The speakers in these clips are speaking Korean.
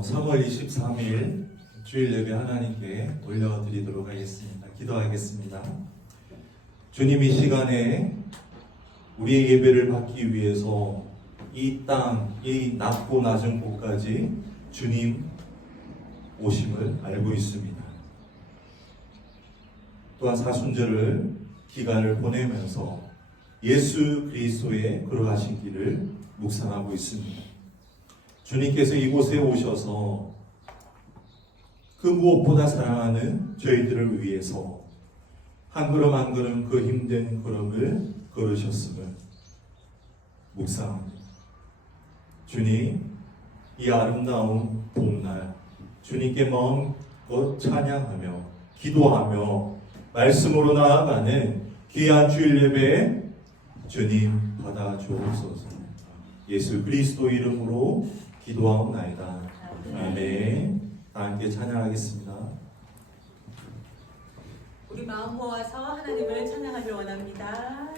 3월 23일 주일 예배 하나님께 올려드리도록 하겠습니다. 기도하겠습니다. 주님, 이 시간에 우리의 예배를 받기 위해서 이 땅, 이 낮고 낮은 곳까지 주님 오심을 알고 있습니다. 또한 사순절을 기간을 보내면서 예수 그리스도의 걸어가신 길을 묵상하고 있습니다. 주님께서 이곳에 오셔서 그 무엇보다 사랑하는 저희들을 위해서 한 걸음 한 걸음 그 힘든 걸음을 걸으셨음을 묵상합니다. 주님, 이 아름다운 봄날 주님께 마음껏 찬양하며 기도하며 말씀으로 나아가는 귀한 주일 예배에 주님 받아주옵소서. 예수 그리스도 이름으로 기도하옵나이다. 아멘. 다 함께 찬양하겠습니다. 우리 마음 모아서 하나님을 찬양하길 원합니다.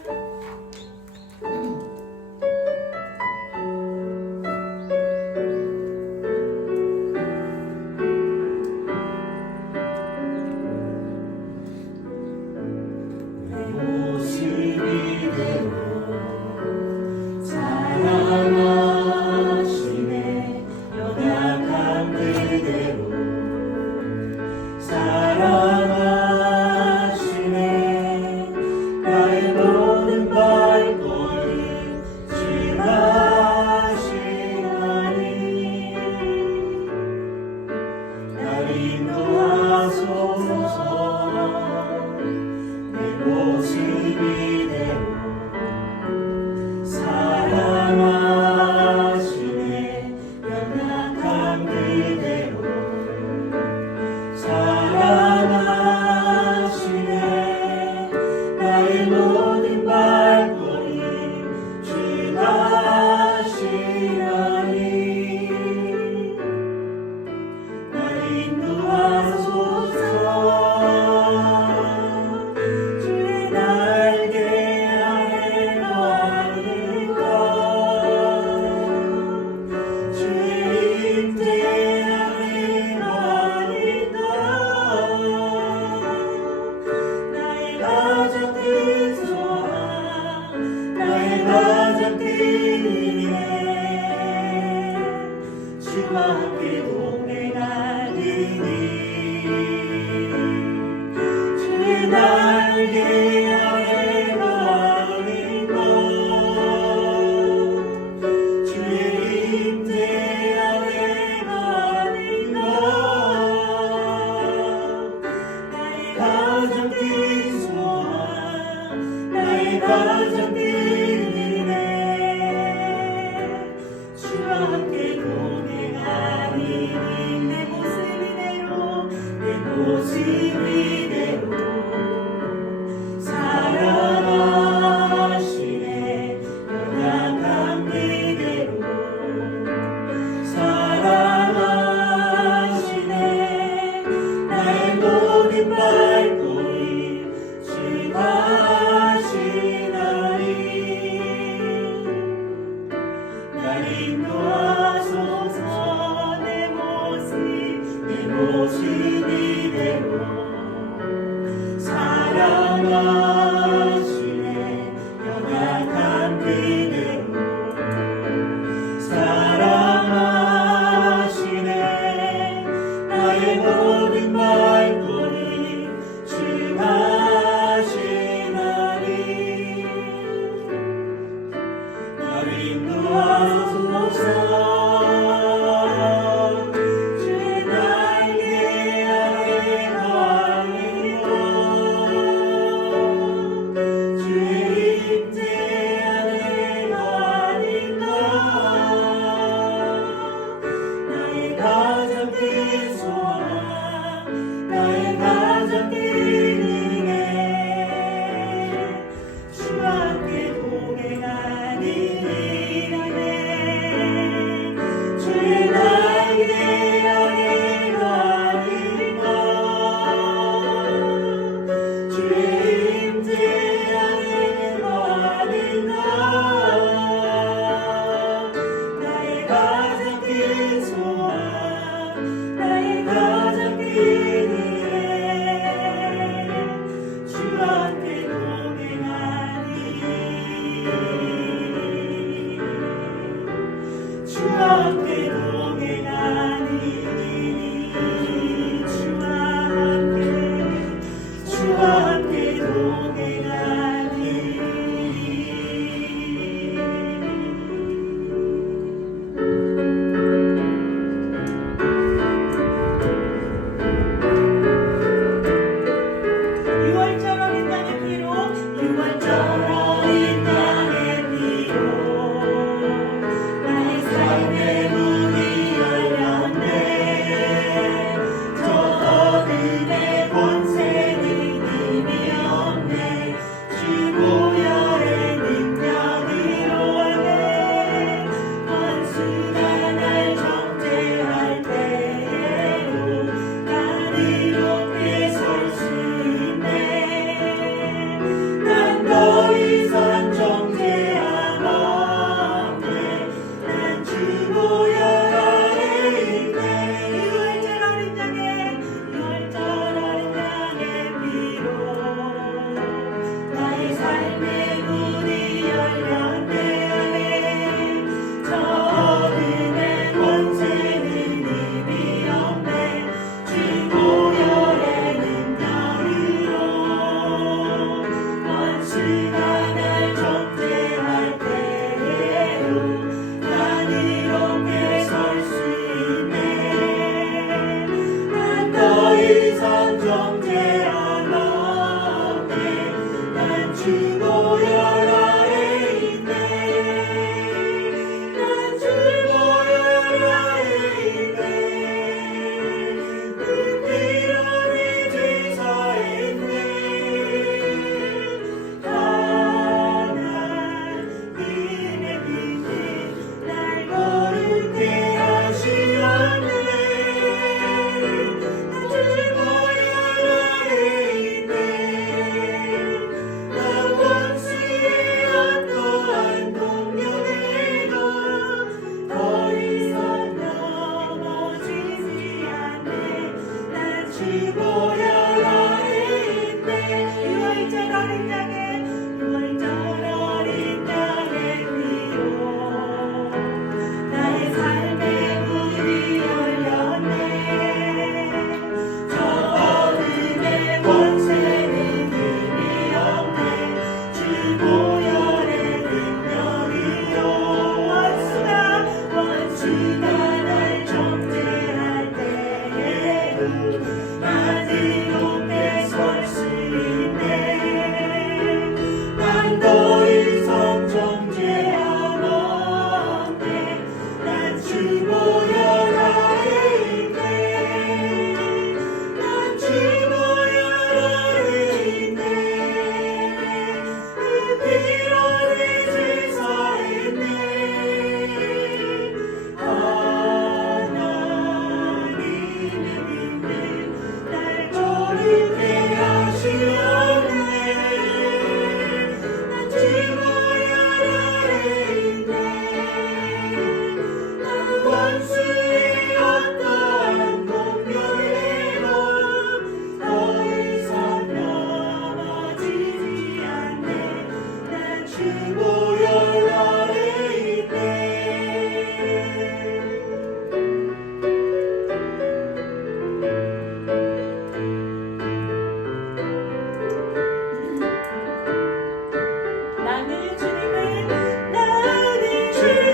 주와 함께 동행하니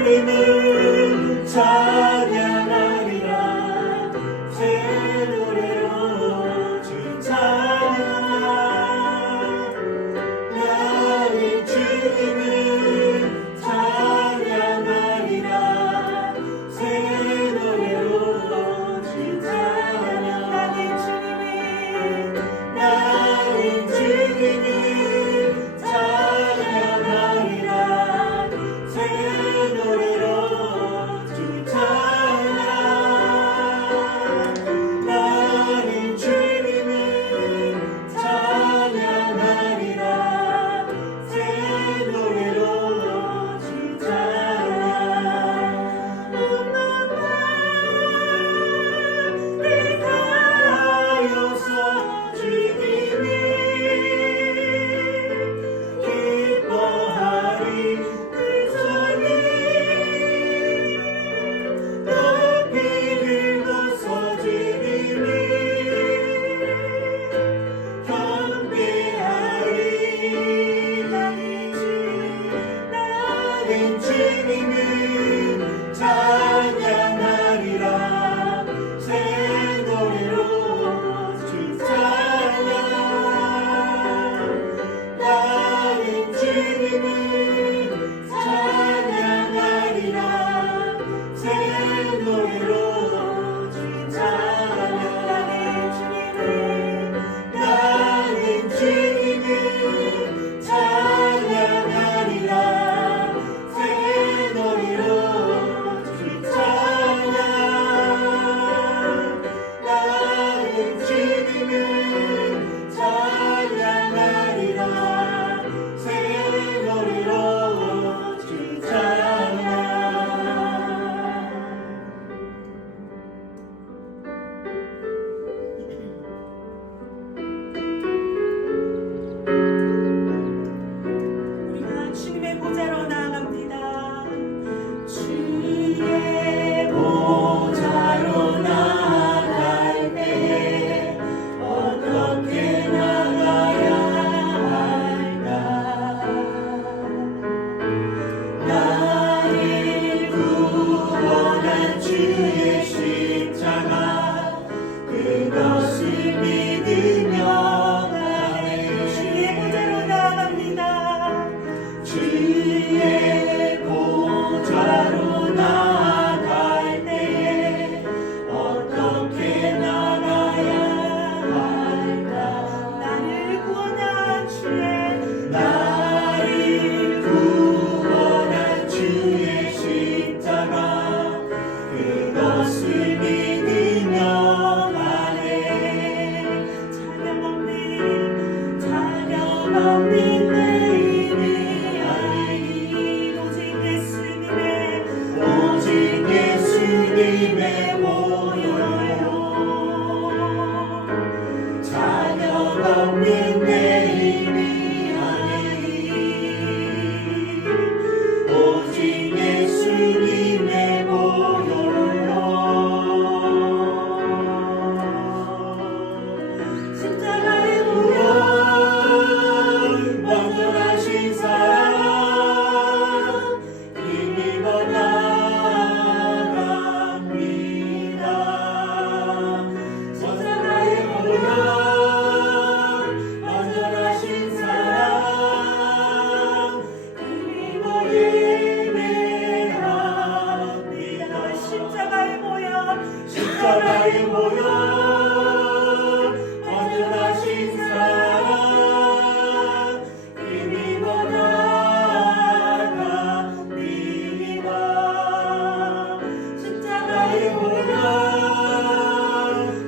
주님을 찬양하리라. 새 노래로 주 찬양하리라. 나는 주님을 찬양하리라. 새 노래로 주 찬양하리라. 나는 주님을 찬양하리라. 새 노래로 주 찬양. 나는 주님을 찬양하리라. 새 노래로 주 찬양. 내 가여서 주님을 기뻐하리. 그 손이 높이 들고서 주님을 경배하리. 나는 주님을 찬양하리라. 새 노래로 주 찬양. 나는 주님을 찬양하리라. 새 노래로 주 찬양. 나는 주님을 찬양하리라. 새 노래로 주 찬양. 나는 주님을 찬양하리라. 새 노래로 주 찬양. 우리가 주님의 보좌로 나아갑니다. 주의 보좌로 나아갈 때에 어떻게 나가야 할까? 나를 구원한 주의 십자가 그것을 믿으며 나의 주의 보좌로 나아갑니다. 주의 보좌로 나아갈 때에 어떻게 나가야 할까? 나를 구원한 주의 십자가 그것을 믿으며 가네. 찬양 없는 내 힘이 아니니 오직 예수님의 보혈로. 찬양 없는 내 힘이 아니니 오직 예수님의 보혈로. 십자가의 보혈 먼저 가신 사랑 힘입어 나갑니다. 십자가의 보혈 먼저 가신 사랑 힘입어 예배합니다. 십자가의 보혈 먼저 가신 사랑 힘입어 나갑니다. 십자가의 보혈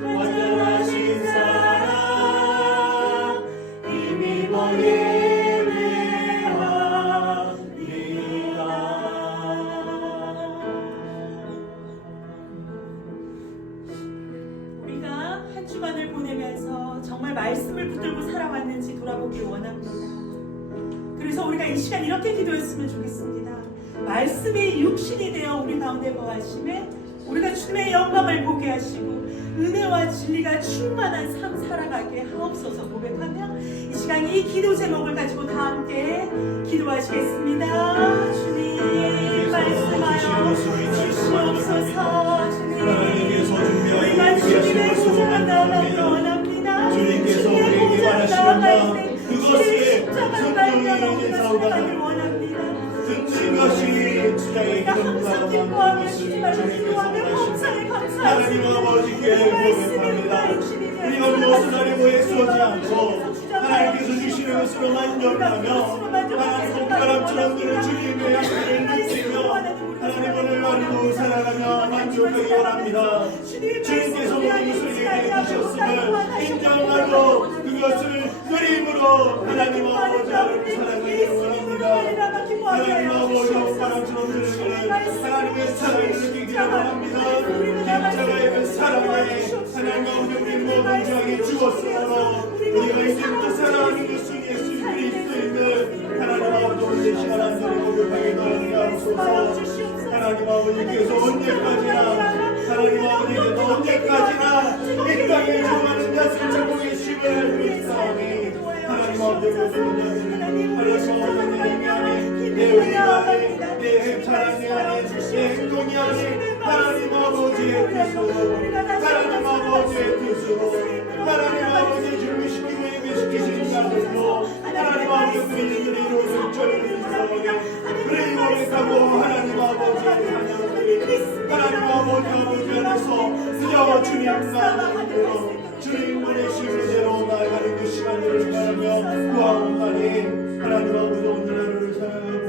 먼저 가신 사랑 힘입어 예배합니다. 우리가 한 주간을 보내면서 정말 말씀을 붙들고 살아왔는지 돌아보기 원합니다. 그래서 우리가 이 시간 이렇게 기도했으면 좋겠습니다. 말씀이 육신이 되어 우리 가운데 거하심에 우리가 주님의 영광을 보게 하시고 은혜와 진리가 충만한 삶 살아가게 하옵소서 고백하며 이 시간 이 기도 제목을 가지고 다 함께 기도하시겠습니다. 주님 주님 말씀하여 주시옵소서. 주님 하나님께서 준비하여 우리가 주님의 보좌가 나아가기 원합니다. 주님의 보좌가 나아갈 때 주의 십자가를 밟며 우리가 살아가길 원합니다. 듣는 것이 주장의 우리가 항상 기뻐하며 쉬지 말고 기도하며 감사에 하나님 감사하십니다. 아버지께 고백합니다. 우리가 무엇을 하려고 애쓰지 않고 하나님께서 주시는 것으로 만족하며 하나님 손가락처럼 그는 주님의 약속을 느끼며 하나님 오늘 하루도 살아가며 만족하기 원합니다. 주님께서 모든 것을 예비해 주셨음을 인정하고 그것을 그림으로 하나님 아버지 하나님 사랑하기 원합니다. 하나님 아버지 손가락처럼 그는 하나님의 사랑을 느끼기 원합니다. 십자가의 사랑에 하나님 아버지 우리 모든 자에게 주었으므로 우리가 이제부터 사랑하는 그 예수 그리스도인들 하나님 아버지 오늘 이 시간 안전히 고백하게 도와주게 하옵소서. 하나님 아버지께서 언제까지나 하나님 아버지께서 언제까지나 이 땅에 정하는 자들 찾고 계심을 믿사오니 하나님 아버지 모든 하나님 아버지 내 힘이 아닌 내 의가 아닌 내 자랑이 아닌 내 행동이 아닌 하나님 아버지의 뜻으로 하나님 아버지의 뜻으로 하나님 아버지 주를 시키고 예배시키시는 자들로 하나님 아버지 그리스도를 이루어줄 저를 믿사오니 그를 고백하고 하나님 아버지 하나님 아버지 안에서 그저 주님만 믿고 주님 보내신 대로 나아가는 그 시간들을 바라며 구하옵나니 하나님 아버지 오늘 하루를 사랑하고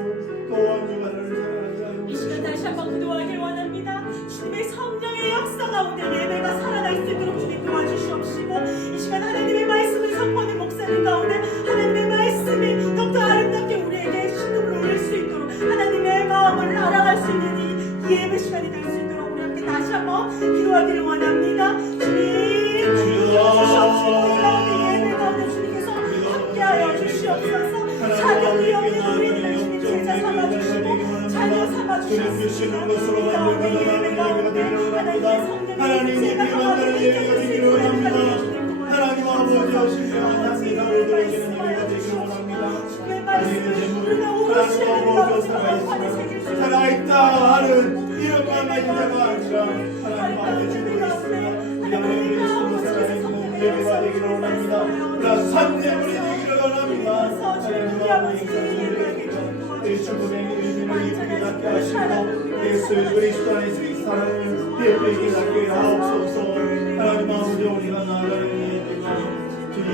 또 오늘 하루를 사랑하자. 이 시간 다시 한번 기도하길 원합니다. 주님의 성령의 역사 가운데 예배가 살아날 수 있도록 주님 도와주시옵시고 이 시간 하나님의 말씀을 선포하는 목사님 가운데 하나님의 말씀이 더욱더 아름답게 우리에게 신음을 올릴 수 있도록 하나님의 마음을 알아갈 수 있는 이 예배 시간이 될 수 있도록 우리 함께 다시 한번 기도하기를 원합니다. 주님 주시옵시고 우리 가운데 예배 가운데 주님께서 함께하여 주시옵소서. 자격이 없는 우리들을 주님 제자 삼아주시고 자녀 삼아주셨습니다. 우리 가운데 예배 가운데 하나님의 성령의 제가 가운데 하나님 아버지 오시며 하나님 나를 드리는 예배가 되기를 원합니다. 주의 말씀을 우리가 오롯이 하나님 살아있다 하는 이름만 가진 자가 아니라 하나님 아버지 주고 있습니다. 하나님 그리스도로 살아있는 예배가 되기를 원합니다. 그러나 산내물이 되기를 원합니다. 하나님 아버지 예수님의 이름을 이쁘게 낫게 하시고 예수 그리스도 안에서 이 사랑을 예쁘게 낫게 하옵소서. 하나님 아버지 우리가 나아가는 예배가 주님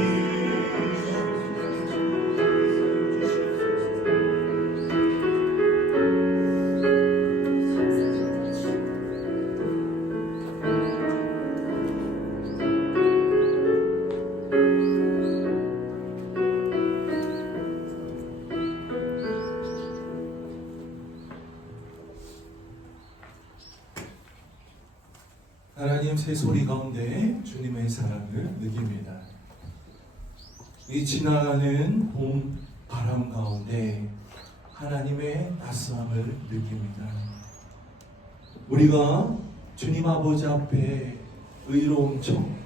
하나님 새소리 가운데 주님의 사랑을 느낍니다. 이 지나가는 봄 바람 가운데 하나님의 따스함을 느낍니다. 우리가 주님 아버지 앞에 의로운 척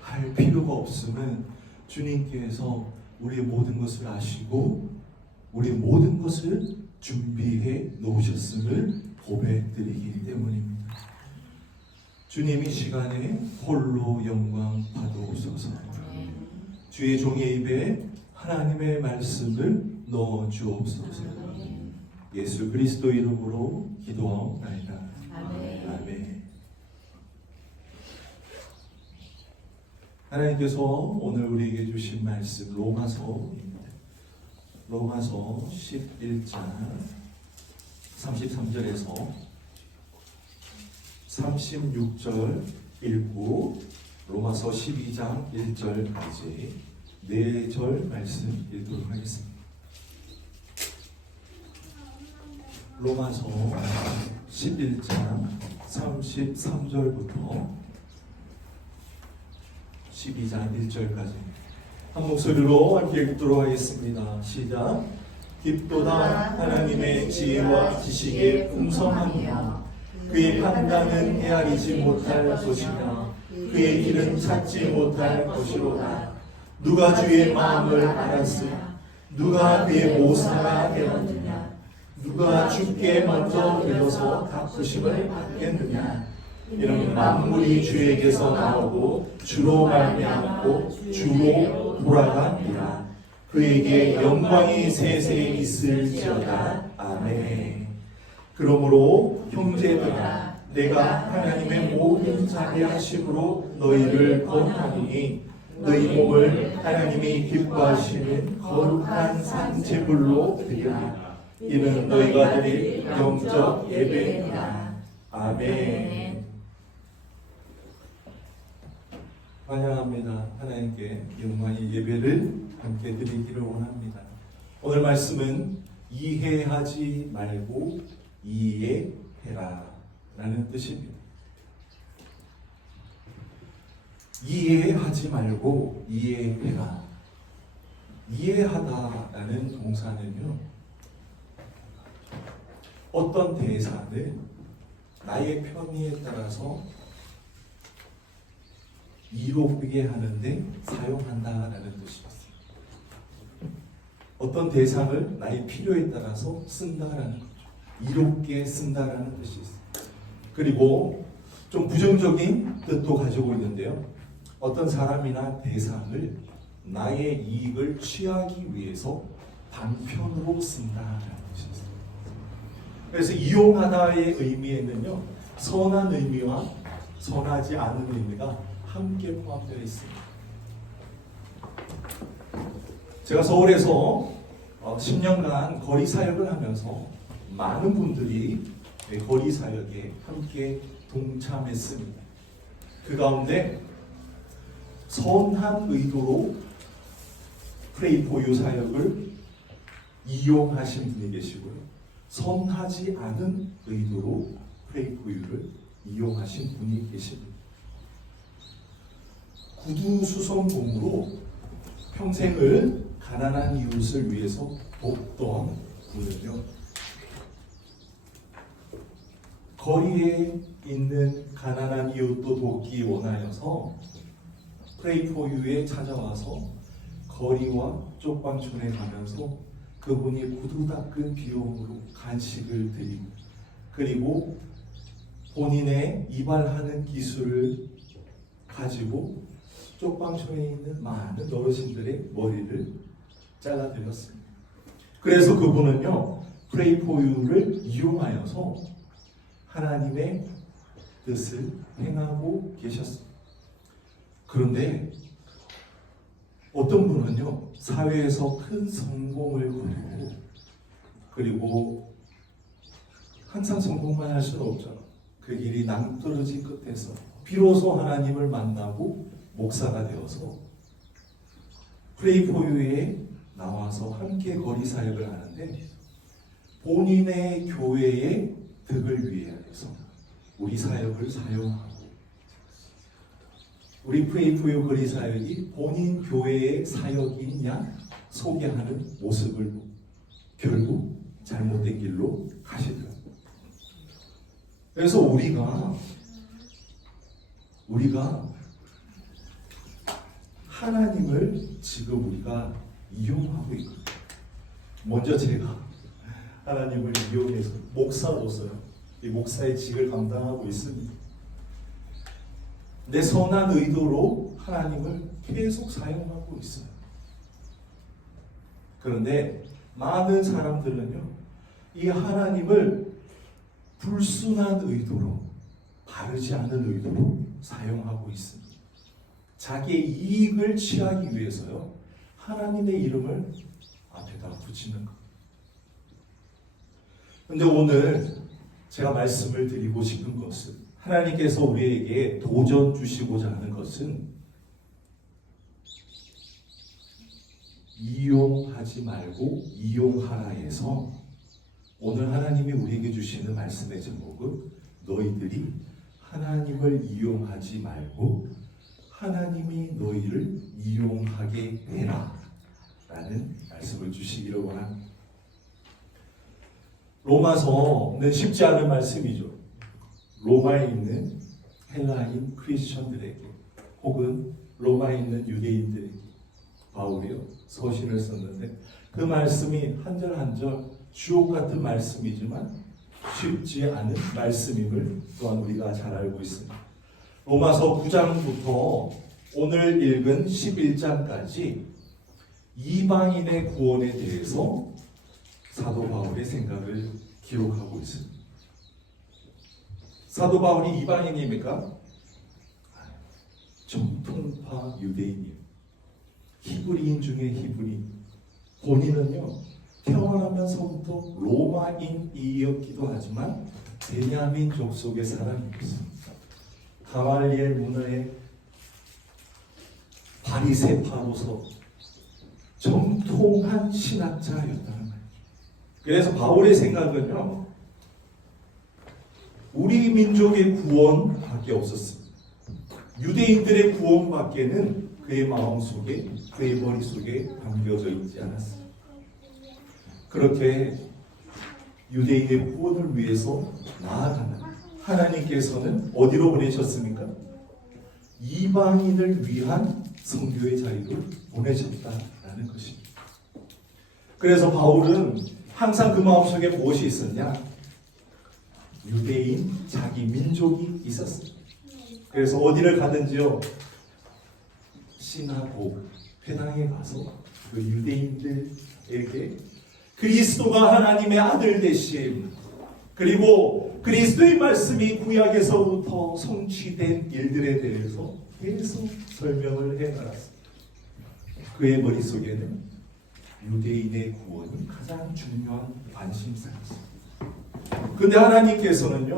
할 필요가 없음은 주님께서 우리의 모든 것을 아시고 우리의 모든 것을 준비해 놓으셨음을 고백드리기 때문입니다. 주님 이 시간에 홀로 영광 받으옵소서. 주의 종의 입에 하나님의 말씀을 넣어 주옵소서. 예수 그리스도 이름으로 기도하옵나이다. 아멘. 하나님께서 오늘 우리에게 주신 말씀 로마서입니다. 로마서 11장 33절에서 36절 읽고 로마서 12장 1절까지 4절 말씀 읽도록 하겠습니다. 로마서 11장 33절부터 12장 1절까지 한 목소리로 함께 읽도록 하겠습니다. 시작. 깊도다 하나님의 지혜와 지식의 풍성함이여 그의 판단은 헤아리지 못할 것이며 그의 길은 찾지 못할 것이로다. 누가 주의 마음을 알았으냐? 누가 그의 모사가 되었느냐? 누가 주께 먼저 들러서 갚으심을 받겠느냐? 이는 만물이 주에게서 나오고 주로 말미암고 주로 돌아가니라. 그에게 영광이 세세 있을지어다. 아멘. 그러므로 형제들아, 내가 하나님의 모든 자비하심으로 너희를 권하노니 너희 몸을 하나님이 기뻐하시는 거룩한 산제물로 드리라. 이는 너희가 드릴 영적 예배니라. 아멘. 환영합니다. 하나님께 영광의 예배를 함께 드리기를 원합니다. 오늘 말씀은 이해하지 말고 이해해라 라는 뜻입니다. 이해하지 말고 이해해라. 이해하다라는 동사는요, 어떤 대사를 나의 편의에 따라서 이롭게 하는데 사용한다라는 뜻이었어요. 어떤 대상을 나의 필요에 따라서 쓴다라는 거죠. 이롭게 쓴다라는 뜻이 있어요. 그리고 좀 부정적인 뜻도 가지고 있는데요. 어떤 사람이나 대상을 나의 이익을 취하기 위해서 단편으로 쓴다라는 뜻이 있어요. 그래서 이용하다의 의미에는요, 선한 의미와 선하지 않은 의미가 함께 포함되어 있습니다. 제가 서울에서 10년간 거리 사역을 하면서 많은 분들이 거리 사역에 함께 동참했습니다. 그 가운데 선한 의도로 프레이 포 유 사역을 이용하신 분이 계시고요. 선하지 않은 의도로 프레이 포 유를 이용하신 분이 계십니다. 구두수선공으로 평생을 가난한 이웃을 위해서 돕던 분은요, 거리에 있는 가난한 이웃도 돕기 원하여서 프레이 포 유에 찾아와서 거리와 쪽방촌에 가면서 그분이 구두 닦은 비용으로 간식을 드리고, 그리고 본인의 이발하는 기술을 가지고 쪽방촌에 있는 많은 어르신들의 머리를 잘라드렸습니다. 그래서 그분은요, 프레이 포 유를 이용하여서 하나님의 뜻을 행하고 계셨습니다. 그런데 어떤 분은요, 사회에서 큰 성공을 거두고, 그리고 항상 성공만 할 수는 없잖아. 그 길이 낭떠러지 끝에서 비로소 하나님을 만나고 목사가 되어서 프레이 포 유에 나와서 함께 거리 사역을 하는데, 본인의 교회의 덕을 위해서 우리 사역을 사용하고, 우리 프레이 포 유 거리 사역이 본인 교회의 사역이냐 소개하는 모습을 보고 결국 잘못된 길로 가시더라고요. 그래서 우리가 하나님을 지금 우리가 이용하고 있거든요. 먼저 제가 하나님을 이용해서 목사로서요, 이 목사의 직을 감당하고 있습니다. 내 선한 의도로 하나님을 계속 사용하고 있습니다. 그런데 많은 사람들은요, 이 하나님을 불순한 의도로, 바르지 않은 의도로 사용하고 있습니다. 자기의 이익을 취하기 위해서요, 하나님의 이름을 앞에다 붙이는 것. 그런데 오늘 제가 말씀을 드리고 싶은 것은, 하나님께서 우리에게 도전 주시고자 하는 것은 이용하지 말고 이용하라 해서, 오늘 하나님이 우리에게 주시는 말씀의 제목은 너희들이 하나님을 이용하지 말고 하나님이 너희를 이용하게 해라 라는 말씀을 주시기를 원합니다. 로마서는 쉽지 않은 말씀이죠. 로마에 있는 헬라인 크리스천들에게, 혹은 로마에 있는 유대인들에게 바울이요 서신을 썼는데, 그 말씀이 한 절 한 절 주옥 같은 말씀이지만 쉽지 않은 말씀임을 또한 우리가 잘 알고 있습니다. 로마서 9장부터 오늘 읽은 11장까지 이방인의 구원에 대해서 사도 바울의 생각을 기록하고 있습니다. 사도 바울이 이방인입니까? 정통파 유대인이에요. 히브리인 중에 히브리인. 본인은요, 태어나면서부터 로마인이었기도 하지만 베냐민 족속의 사람이었습니다. 가말리엘 문화의 바리새파로서 정통한 신학자였다는 거예요. 그래서 바울의 생각은요, 우리 민족의 구원밖에 없었습니다. 유대인들의 구원밖에는 그의 마음속에, 그의 머릿속에 담겨져 있지 않았습니다. 그렇게 유대인의 구원을 위해서 나아가는 하나님께서는 어디로 보내셨습니까? 이방인을 위한 선교의 자리를 보내셨다라는 것입니다. 그래서 바울은 항상 그 마음속에 무엇이 있었냐? 유대인, 자기 민족이 있었습니다. 그래서 어디를 가든지요, 시나고 회당에 가서 그 유대인들에게 그리스도가 하나님의 아들 되심, 그리고 그리스도의 말씀이 구약에서부터 성취된 일들에 대해서 계속 설명을 해나갔습니다. 그의 머릿속에는 유대인의 구원이 가장 중요한 관심사였습니다. 근데 하나님께서는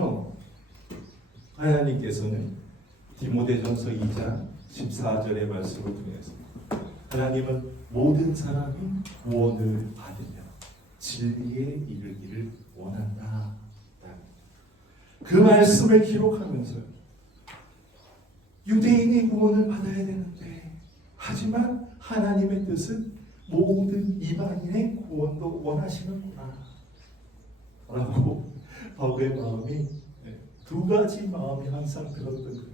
디모데전서 2장 14절의 말씀을 통해서 하나님은 모든 사람이 구원을 받으며 진리에 이르기를 원한다. 그 말씀을 기록하면서 유대인이 구원을 받아야 되는데, 하지만 하나님의 뜻은 모든 이방인의 구원도 원하시는구나 라고 바울의 마음이, 두 가지 마음이 항상 들었던 거예요.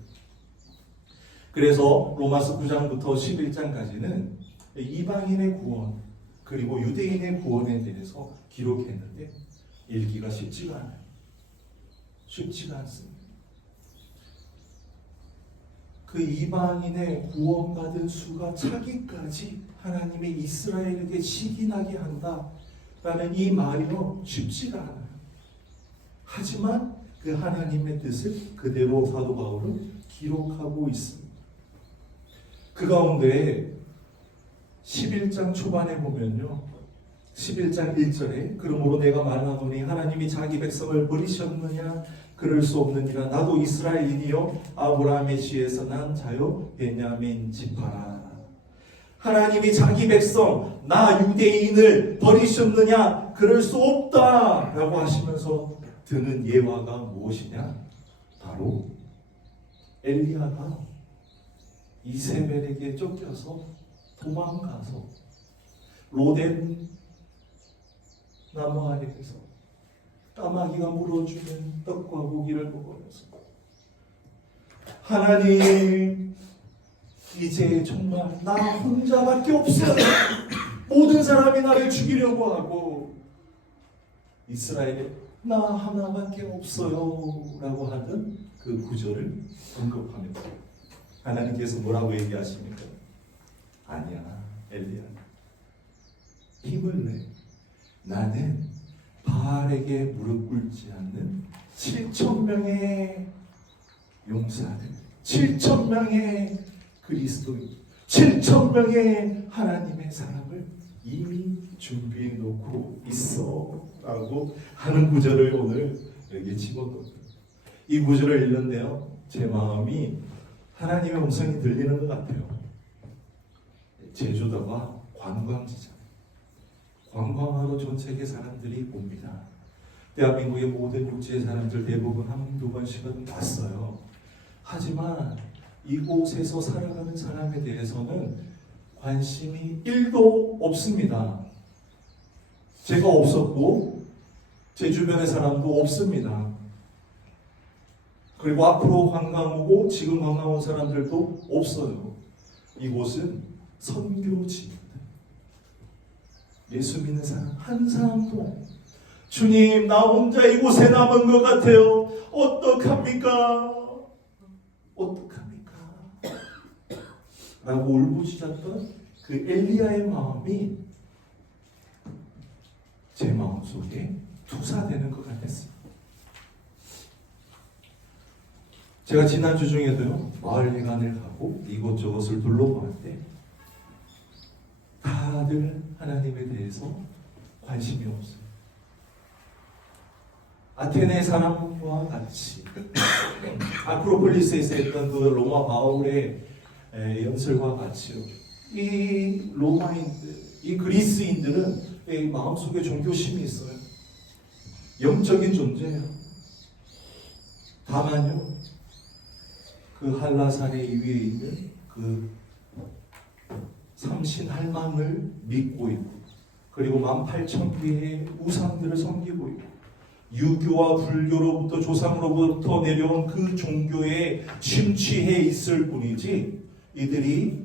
그래서 로마서 9장부터 11장까지는 이방인의 구원 그리고 유대인의 구원에 대해서 기록했는데 읽기가 쉽지가 않아요. 쉽지가 않습니다. 그 이방인의 구원받은 수가 차기까지 하나님의 이스라엘에게 시기나게 한다라는 이 말이요, 쉽지가 않아요. 하지만 그 하나님의 뜻을 그대로 사도 바울은 기록하고 있습니다. 그 가운데 11장 초반에 보면요, 11장 1절에 그러므로 내가 말하노니 하나님이 자기 백성을 버리셨느냐? 그럴 수 없느니라. 나도 이스라엘이요 아브라함의 씨에서 난 자요 베냐민 지파라. 하나님이 자기 백성 나 유대인을 버리셨느냐? 그럴 수 없다 라고 하시면서 드는 예화가 무엇이냐? 바로 엘리야가 이세벨에게 쫓겨서 도망가서 로뎀 나무 아래에서 까마귀가 물어주는 떡과 고기를 먹으면서 하나님, 이제 정말 나 혼자밖에 없어요. 모든 사람이 나를 죽이려고 하고 이스라엘에 나 하나밖에 없어요 라고 하던 그 구절을 언급합니다. 하나님께서 뭐라고 얘기하십니까? 아니야, 엘리야, 힘을 내. 나는 바알에게 무릎 꿇지 않는 7,000명의 용사들, 7,000명의 그리스도인, 7,000명의 하나님의 사람을 이미 준비해 놓고 있어 라고 하는 구절을 오늘 여기에 집어넣었어요. 이 구절을 읽는데요, 제 마음이 하나님의 음성이 들리는 것 같아요. 제주도가 관광지잖아요. 관광하러 전 세계 사람들이 옵니다. 대한민국의 모든 육지의 사람들 대부분 한두 번씩은 왔어요. 하지만 이곳에서 살아가는 사람에 대해서는 관심이 1도 없습니다. 제가 없었고 제 주변의 사람도 없습니다. 그리고 앞으로 관광 오고 지금 관광 온 사람들도 없어요. 이곳은 선교지입니다. 예수 믿는 사람 한 사람도 주님, 나 혼자 이곳에 남은 것 같아요. 어떡합니까? 어떡합니까? 라고 울부짖었던 그 엘리야의 마음이 제 마음속에 투사되는 것 같았어요. 제가 지난주 중에도요, 마을 회관을 가고 이곳저곳을 둘러보는데 다들 하나님에 대해서 관심이 없어요. 아테네 사람과 같이 아크로폴리스에서 했던 그 로마 바울의 연설과 같이요. 이 로마인들, 이 그리스인들은 이 마음속에 종교심이 있어요. 영적인 존재예요. 다만요, 그 한라산의 위에 있는 그 삼신할망을 믿고 있고, 그리고 18,000개의 우상들을 섬기고 있고, 유교와 불교로부터 조상으로부터 내려온 그 종교에 심취해 있을 뿐이지 이들이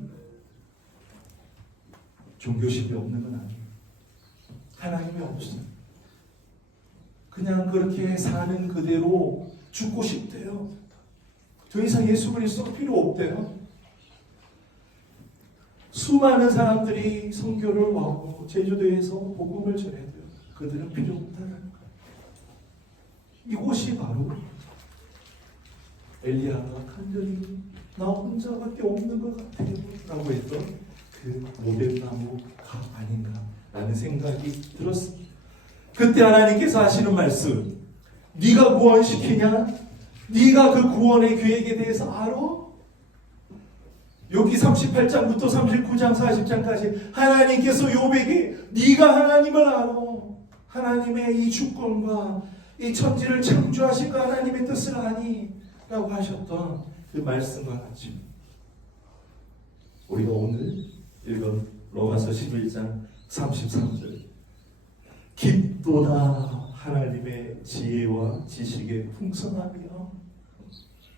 종교심이 없는 건 아니에요. 하나님이 없어요. 그냥 그렇게 사는 그대로 죽고 싶대요. 더 이상 예수 그리스도 필요 없대요. 수많은 사람들이 선교를 와고 제주도에서 복음을 전해도요, 그들은 필요 없다는 거예요. 이곳이 바로 엘리야가 간절히 나 혼자밖에 없는 것 같아요 라고 했던 그 모델나무가 아닌가 라는 생각이 들었습니다. 그때 하나님께서 하시는 말씀, 네가 구원시키냐? 네가 그 구원의 계획에 대해서 알아? 여기 38장부터 39장 40장까지 하나님께서 욥에게 네가 하나님을 알아, 하나님의 이 주권과 이 천지를 창조하신 그 하나님의 뜻을 아니? 라고 하셨던 그 말씀과 같이 우리가 오늘 읽은 로마서 11장 33절, 깊도다 하나님의 지혜와 지식의 풍성함이여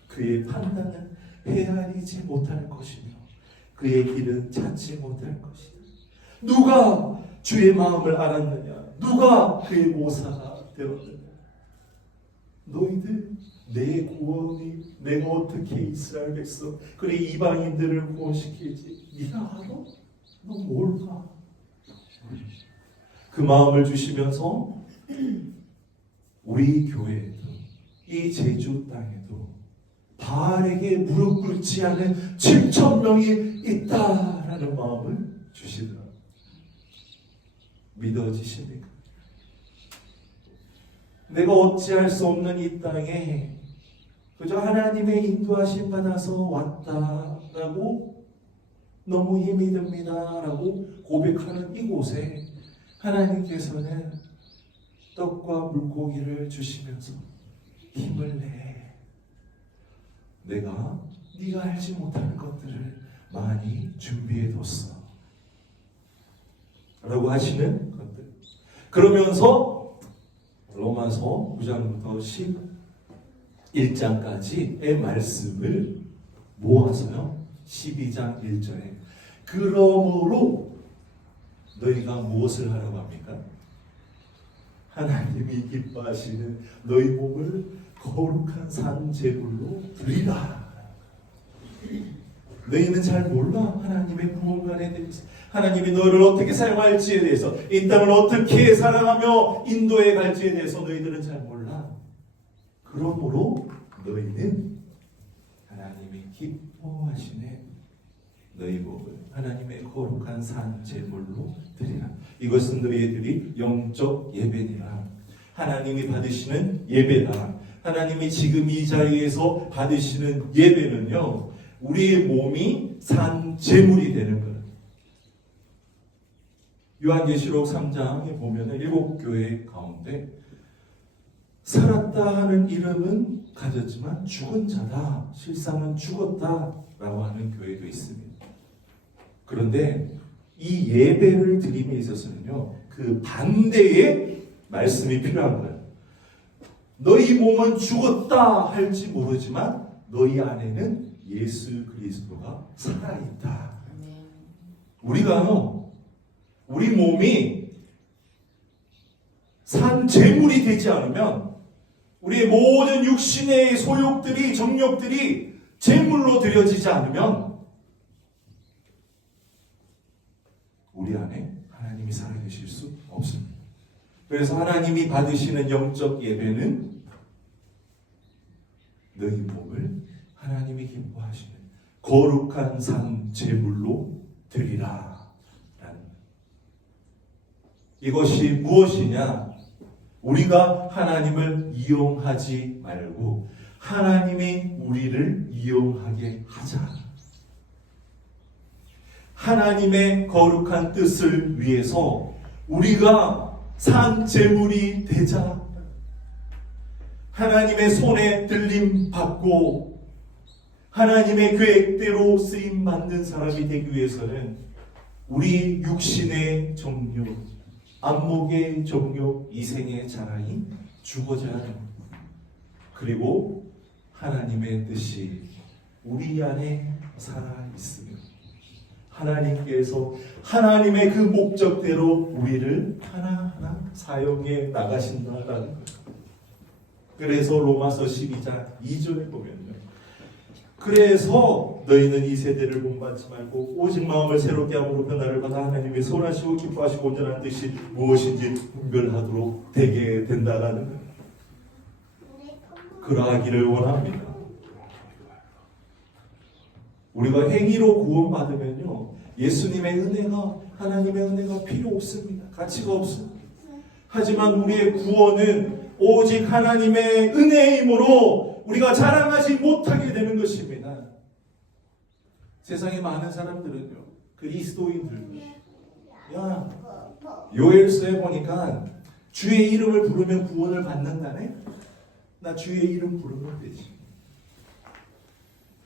그의 판단은 헤아리지 못할 것이며 그의 길은 찾지 못할 것이다. 누가 주의 마음을 알았느냐? 누가 그의 모사가 되었느냐? 너희들, 내 구원이 내가 어떻게 이스라엘 백성 그래 이방인들을 구원시킬지 네가 알아? 너 몰라. 그 마음을 주시면서 우리 교회에도 이 제주 땅에도 바알에게 무릎 꿇지 않은 7,000명이 있다라는 마음을 주시더라. 믿어지십니까? 내가 어찌할 수 없는 이 땅에 그저 하나님의 인도하심 받아서 왔다라고 너무 힘이 듭니다라고 고백하는 이곳에 하나님께서는 떡과 물고기를 주시면서 힘을 내. 내가 네가 알지 못하는 것들을 많이 준비해뒀어 라고 하시는 것들. 그러면서 로마서 9장부터 11장까지의 말씀을 모아서요 12장 1절에 그러므로 너희가 무엇을 하라고 합니까? 하나님이 기뻐하시는 너희 몸을 거룩한 산 제물로 드리라. 너희는 잘 몰라. 하나님의 구원관에 대해서, 하나님이 너를 어떻게 사용할지에 대해서, 이 땅을 어떻게 살아가며 인도해 갈지에 대해서 너희들은 잘 몰라. 그러므로 너희는 하나님이 기뻐하시는 너희 몸을 하나님의 거룩한 산 제물로 드리라. 이것은 너희들이 영적 예배니라. 하나님이 받으시는 예배다. 하나님이 지금 이 자리에서 받으시는 예배는요, 우리의 몸이 산 제물이 되는 거예요. 요한계시록 3장에 보면 7교회 가운데 살았다 하는 이름은 가졌지만 죽은 자다, 실상은 죽었다라고 하는 교회도 있습니다. 그런데 이 예배를 드림에 있어서는요, 그 반대의 말씀이 필요한 거예요. 너희 몸은 죽었다 할지 모르지만 너희 안에는 예수 그리스도가 살아있다. 우리가요, 우리 몸이 산 제물이 되지 않으면, 우리의 모든 육신의 소욕들이, 정욕들이 제물로 드려지지 않으면 우리 안에 하나님이 살아계실 수 없습니다. 그래서 하나님이 받으시는 영적 예배는 너희 몸을 하나님이 기뻐하시는 거룩한 산 제물로 드리라 라는, 이것이 무엇이냐? 우리가 하나님을 이용하지 말고 하나님이 우리를 이용하게 하자. 하나님의 거룩한 뜻을 위해서 우리가 산 제물이 되자. 하나님의 손에 들림 받고 하나님의 계획대로 쓰임 받는 사람이 되기 위해서는 우리 육신의 정욕, 안목의 정욕, 이생의 자랑이 죽어져야 합니다. 그리고 하나님의 뜻이 우리 안에 살아 있으며 하나님께서 하나님의 그 목적대로 우리를 하나하나 사용해 나가신다라는 거예요. 그래서 로마서 12장 2절에 보면요, 그래서 너희는 이 세대를 본받지 말고 오직 마음을 새롭게 함으로 변화를 받아 하나님의 선하시고 기뻐하시고 온전한 뜻이 무엇인지 분별하도록 되게 된다라는 거예요. 그러하기를 원합니다. 우리가 행위로 구원받으면요, 예수님의 은혜가, 하나님의 은혜가 필요 없습니다. 가치가 없습니다. 하지만 우리의 구원은 오직 하나님의 은혜의 힘으로 우리가 자랑하지 못하게 되는 것입니다. 세상에 많은 사람들은요, 그리스도인들, 야, 요엘서에 보니까 주의 이름을 부르면 구원을 받는다네? 나 주의 이름 부르면 되지.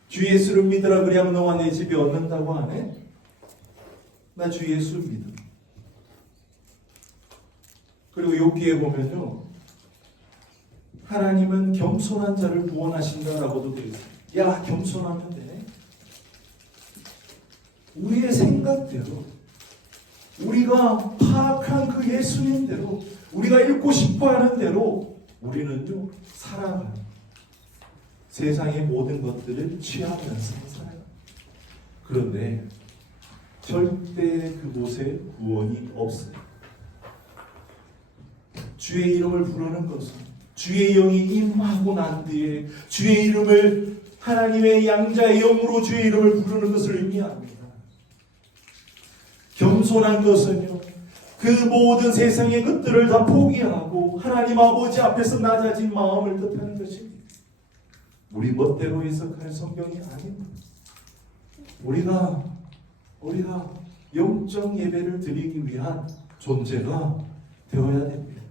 주 예수를 믿으라 그리하면 너와 내 집이 얻는다고 하네? 나 주 예수 믿음. 그리고 욥기에 보면요, 하나님은 겸손한 자를 구원하신다라고도 되어 있어요. 야, 겸손하면 되네? 우리의 생각대로, 우리가 파악한 그 예수님대로, 우리가 읽고 싶어하는 대로 우리는요 살아가요. 세상의 모든 것들을 취하면서 살아요. 그런데 절대 그곳에 구원이 없습니다. 주의 이름을 부르는 것은 주의 영이 임하고 난 뒤에 주의 이름을, 하나님의 양자의 영으로 주의 이름을 부르는 것을 의미합니다. 겸손한 것은요, 그 모든 세상의 것들을 다 포기하고 하나님 아버지 앞에서 낮아진 마음을 뜻하는 것입니다. 우리 멋대로 해석할 성경이 아닙니다. 우리가 영적 예배를 드리기 위한 존재가 되어야 됩니다.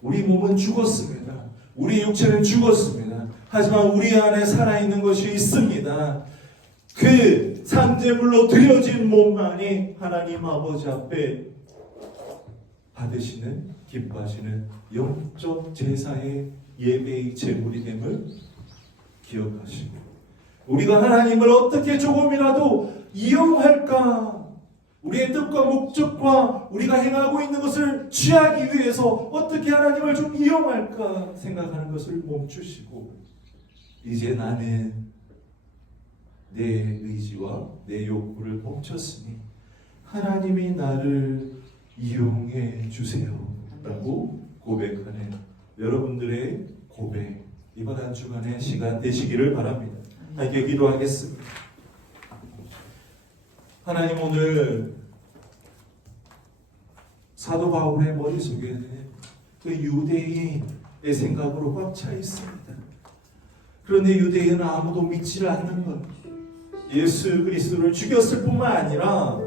우리 몸은 죽었습니다. 우리 육체는 죽었습니다. 하지만 우리 안에 살아있는 것이 있습니다. 그 산제물로 드려진 몸만이 하나님 아버지 앞에 받으시는, 기뻐하시는 영적 제사의 예배의 제물이 됨을 기억하시고, 우리가 하나님을 어떻게 조금이라도 이용할까, 우리의 뜻과 목적과 우리가 행하고 있는 것을 취하기 위해서 어떻게 하나님을 좀 이용할까 생각하는 것을 멈추시고, 이제 나는 내 의지와 내 욕구를 멈췄으니 하나님이 나를 이용해 주세요 라고 고백하는 여러분들의 고백, 이번 한 주간의 시간 되시기를 바랍니다. 함께 기도하겠습니다. 하나님, 오늘 사도 바울의 머릿속에는 그 유대인의 생각으로 꽉 차 있습니다. 그런데 유대인은 아무도 믿지 않는 것, 예수 그리스도를 죽였을 뿐만 아니라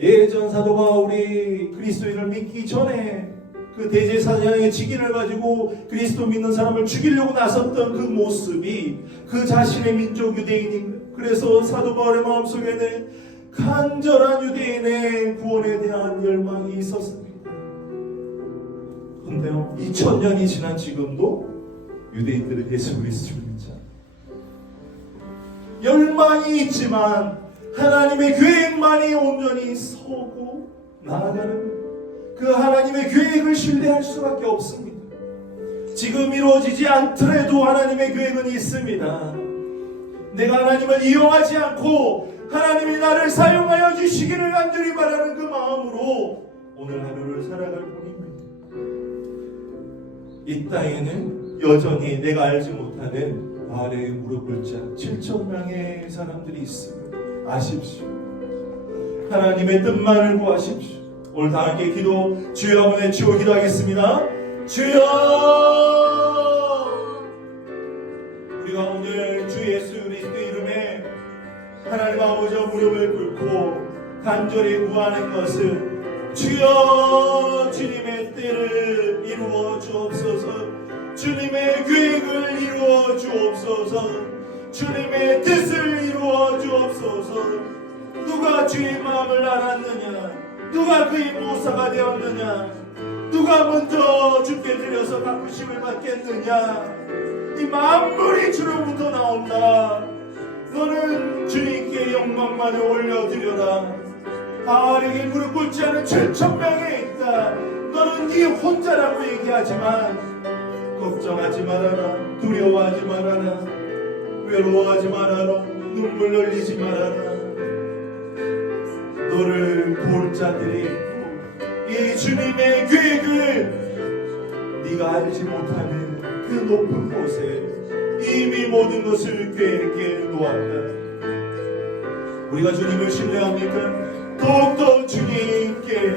예전 사도 바울이 그리스도인을 믿기 전에 그 대제사장의 직인을 가지고 그리스도 믿는 사람을 죽이려고 나섰던 그 모습이 그 자신의 민족 유대인인, 그래서 사도 바울의 마음속에는 간절한 유대인의 구원에 대한 열망이 있었습니다. 그런데요, 2000년이 지난 지금도 유대인들은 예수 그리스도를 믿지 않아요. 열망이 있지만 하나님의 계획만이 온전히 서고 나아가는 거예요. 그 하나님의 계획을 신뢰할 수밖에 없습니다. 지금 이루어지지 않더라도 하나님의 계획은 있습니다. 내가 하나님을 이용하지 않고 하나님이 나를 사용하여 주시기를 간절히 바라는 그 마음으로 오늘 하루를 살아갈 뿐입니다. 이 땅에는 여전히 내가 알지 못하는 바알의 무릎 꿇자 7,000명의 사람들이 있습니다. 아십시오. 하나님의 뜻만을 구하십시오. 오늘 다 함께 기도 주여 한번 외치고 기도하겠습니다. 주여! 우리가 오늘 주 예수 그리스도 이름에 하나님 아버지와 무릎을 꿇고 간절히 구하는 것은 주여 주님의 때를 이루어 주옵소서, 주님의 계획을 이루어 주옵소서, 주님의 뜻을 이루어 주옵소서. 누가 주의 마음을 알았느냐, 누가 그의 모사가 되었느냐, 누가 먼저 주께 드려서 갚으심을 받겠느냐. 이 만물이 주로부터 나온다. 너는 주님께 영광만을 올려드려라. 바알에게 무릎 꿇지 않은 7,000명이 있다. 너는 네 혼자라고 얘기하지만 걱정하지 말아라, 두려워하지 말아라, 외로워하지 말아라, 눈물 흘리지 말아라. 너를 도울 자들이 이 주님의 계획을 네가 알지 못하는 그 높은 곳에 이미 모든 것을 계획해 놓았다. 우리가 주님을 신뢰합니까? 더욱더 주님께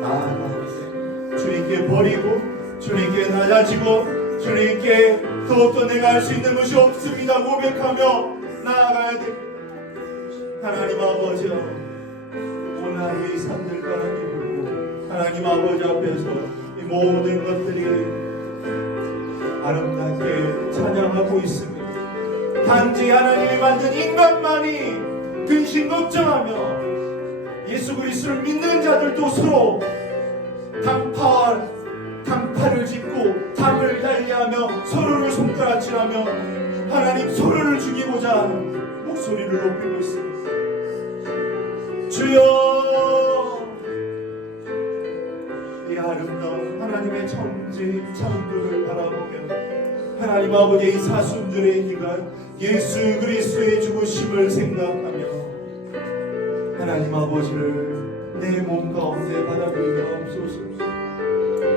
나아가고 주님께 버리고 주님께 낮아지고 주님께 더욱더 내가 할 수 있는 것이 없습니다 고백하며 나아가야 됩니다. 하나님 아버지, 오늘 하루 이 산들과 하나님 하나님 아버지 앞에서 이 모든 것들이 아름답게 찬양하고 있습니다. 단지 하나님이 만든 인간만이 근심 걱정하며 예수 그리스도를 믿는 자들도 서로 강파를 짓고 담을 달리하며 서로를 손가락질하며 하나님 서로를 죽이고자 목소리를 높이고 있습니다. 주여, 이 아름다운 하나님의 천지 창조를 바라보며 하나님 아버지의 이 사순절의 기간 예수 그리스도의 죽으심을 생각하며 하나님 아버지를 내 몸 가운데 바라보며 하옵소서.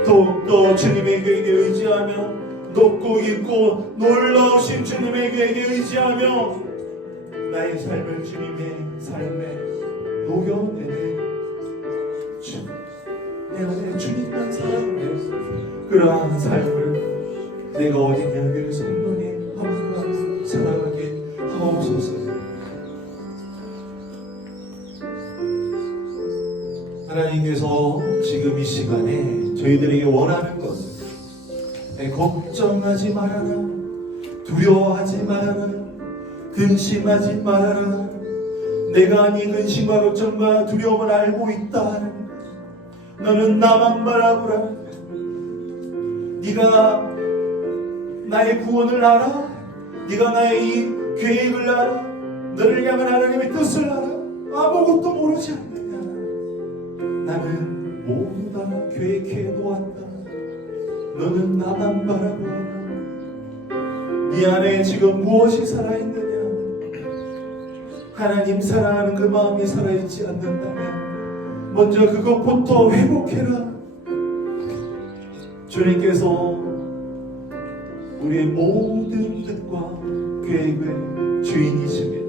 더욱더 주님의 계획에 의지하며 높고 깊고 놀라우신 주님의 계획에 의지하며 나의 삶을 주님의 삶에 녹여내는 내 안에 주님만 사랑하며 그러한 삶을 내가 어린 양들을 성령에 항상 살아가게 하옵소서. 하나님께서 지금 이 시간에 저희들에게 원하는 것은 걱정하지 말아라, 두려워하지 말아라, 근심하지 말아라. 내가 네 근심과 걱정과 두려움을 알고 있다. 너는 나만 바라보라. 네가 나의 구원을 알아? 네가 나의 이 계획을 알아? 너를 향한 하나님의 뜻을 알아? 아무것도 모르지 않느냐? 나는 모두 다 계획해 놓았다. 너는 나만 바라보라. 네 안에 지금 무엇이 살아있느냐? 하나님 사랑하는 그 마음이 살아있지 않는다면 먼저 그것부터 회복해라. 주님께서 우리의 모든 뜻과 계획의 주인이십니다.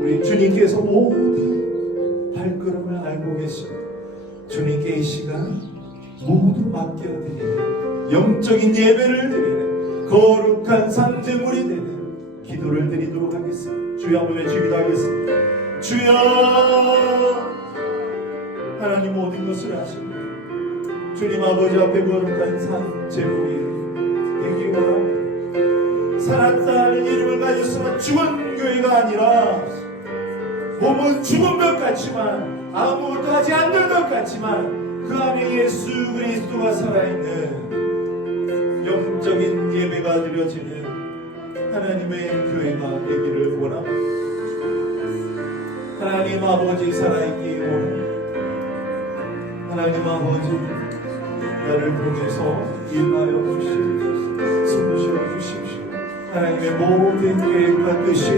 우리 주님께서 모든 발걸음을 알고 계십니다. 주님께 이 시간 모두 맡겨드리는 영적인 예배를 드리는 거룩한 상제물이 되는 기도를 드리도록 하겠습니다. 주여 한번 외치기도 하겠습니다. 주여, 하나님 모든 것을 아십니다. 주님 아버지 앞에 거룩한 상제물이 되기 원합니다. 살았다는 이름을 가졌으나 죽은 교회가 아니라 몸은 죽은 것 같지만 아무것도 하지 않는 것 같지만 그 안에 예수 그리스도가 살아있는 영적인 예배가 드려지는 하나님의 교회가 되기를 원합니다. 하나님 아버지 살아있기 원합니다. 하나님 아버지, 나를 통해서 일하여 주시옵소서. 숨쉬어 주십시오. 하나님의 모든 계획과 뜻이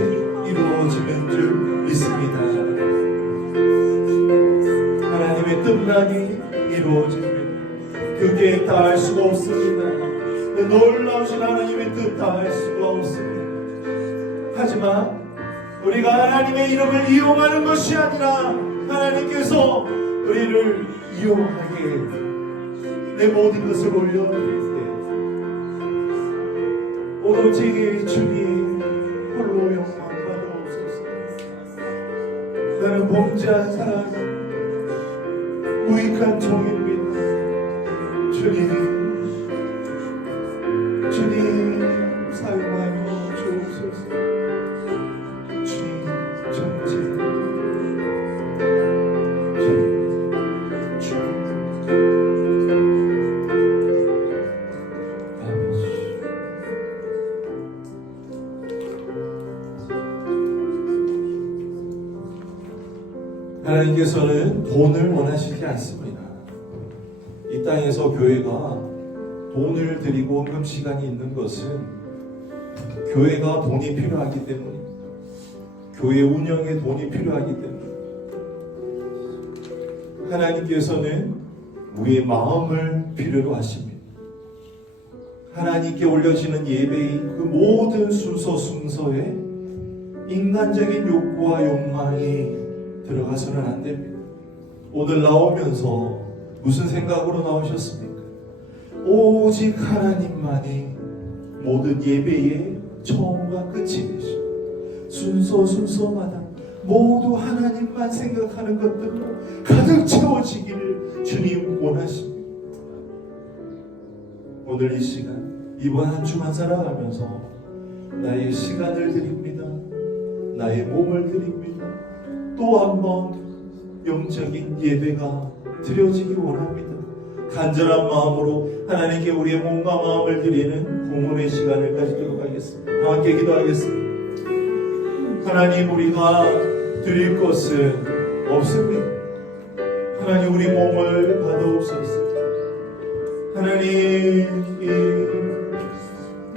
이루어지는 줄 믿습니다. 하나님의 뜻만이 이루어집니다. 그 계획 다 알 수가 없습니다. 그 놀라우신 하나님의 뜻 다 알 수가 없습니다. 하지만 우리가 하나님의 이름을 이용하는 것이 아니라 하나님께서 우리를 이용하게 내 모든 것을 올려드릴 때 오로지 주님 홀로 영광 받아옵소서. 나는 봉지한 사람, 무익한 종입니다. 주님 사용하여 주옵소서. 주님 정죄 하나님께서는 돈을 원하시지 않습니다. 이 땅에서 교회가 돈을 드리고 헌금 시간이 있는 것은 교회가 돈이 필요하기 때문입니다. 교회 운영에 돈이 필요하기 때문입니다. 하나님께서는 우리의 마음을 필요로 하십니다. 하나님께 올려지는 예배의 그 모든 순서에 인간적인 욕구와 욕망이 들어가서는 안 됩니다. 오늘 나오면서 무슨 생각으로 나오셨습니까? 오직 하나님만이 모든 예배의 처음과 끝이 되시고 순서마다 모두 하나님만 생각하는 것들로 가득 채워지기를 주님 원하십니다. 오늘 이 시간, 이번 한 주만 살아가면서 나의 시간을 드립니다. 나의 몸을 드립니다. 또 한 번 영적인 예배가 드려지기 원합니다. 간절한 마음으로 하나님께 우리의 몸과 마음을 드리는 공헌의 시간을 가지도록 하겠습니다. 함께 기도하겠습니다. 하나님, 우리가 드릴 것은 없습니다. 하나님, 우리 몸을 받아옵소서. 하나님, 이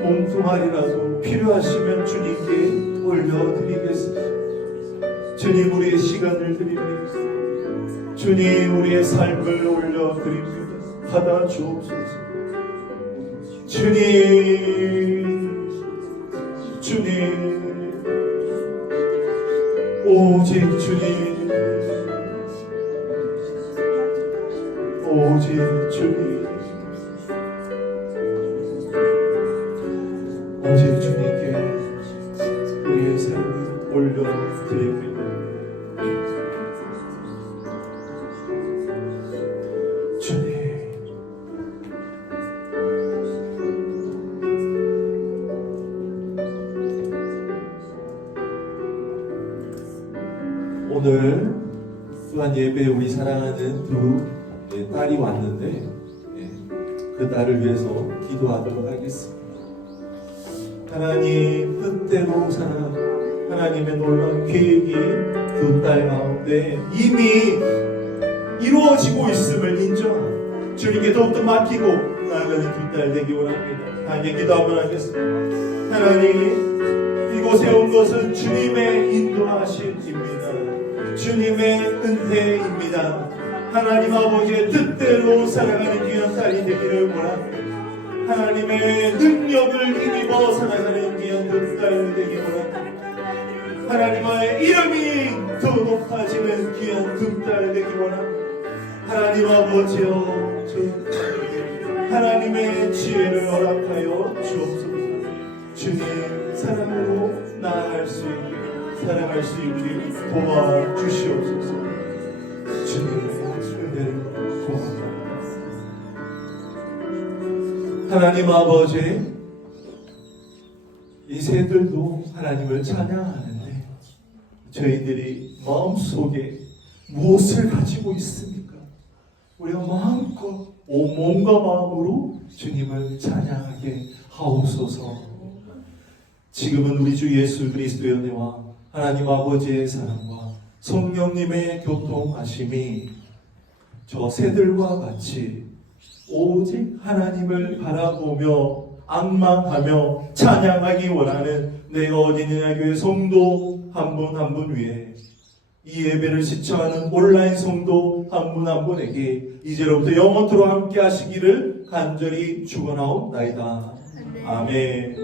몸뚱아리라도 필요하시면 주님께 올려드리겠습니다. 주님, 우리의 시간을 드립니다. 주님, 우리의 삶을 올려드립니다. 받아주옵소서. 주님, 오직 주님, 오직 주님, 오직 주님께 우리의 삶을 올려드립니다. 오늘 또한 예배에 우리 사랑하는 두 딸이 왔는데 그 딸을 위해서 기도하도록 하겠습니다. 하나님 뜻대로 살아 하나님의 놀라운 계획이 두 딸 가운데 이미 이루어지고 있음을 인정하고 주님께 더욱더 맡기고 나아가는 두 딸 되기 원합니다. 하나님 기도 한번 하겠습니다. 하나님, 이곳에 온 것은 주님의 인도하심입니다. 주님의 은혜입니다. 하나님 아버지의 뜻대로 살아가는 귀한 딸이 되기를 원합니다. 하나님의 능력을 힘입어 살아가는 귀한 두 딸 되기 원합니다. 하나님의 이름이 더 높아지는 귀한 두 딸 되기 원합니다. 하나님 아버지여, 하나님의 지혜를 허락하여 주옵소서. 주님 사랑으로 나아갈 수 있게 살아갈 수 있게 도와주시옵소서. 주님의 은혜를 구합니다. 하나님 아버지, 이 새들도 하나님을 찬양하는데 저희들이 마음속에 무엇을 가지고 있습니까? 우리가 마음껏 온몸과 마음으로 주님을 찬양하게 하옵소서. 지금은 우리 주 예수 그리스도의 은혜와 하나님 아버지의 사랑과 성령님의 교통하심이 저 새들과 같이 오직 하나님을 바라보며 앙망하며 찬양하기 원하는 내가 어디느냐 교회 성도 한 분 한 분 위에 이 예배를 시청하는 온라인 성도 한 분 한 분에게 이제로부터 영원토록 함께 하시기를 간절히 축원하옵나이다. 아멘.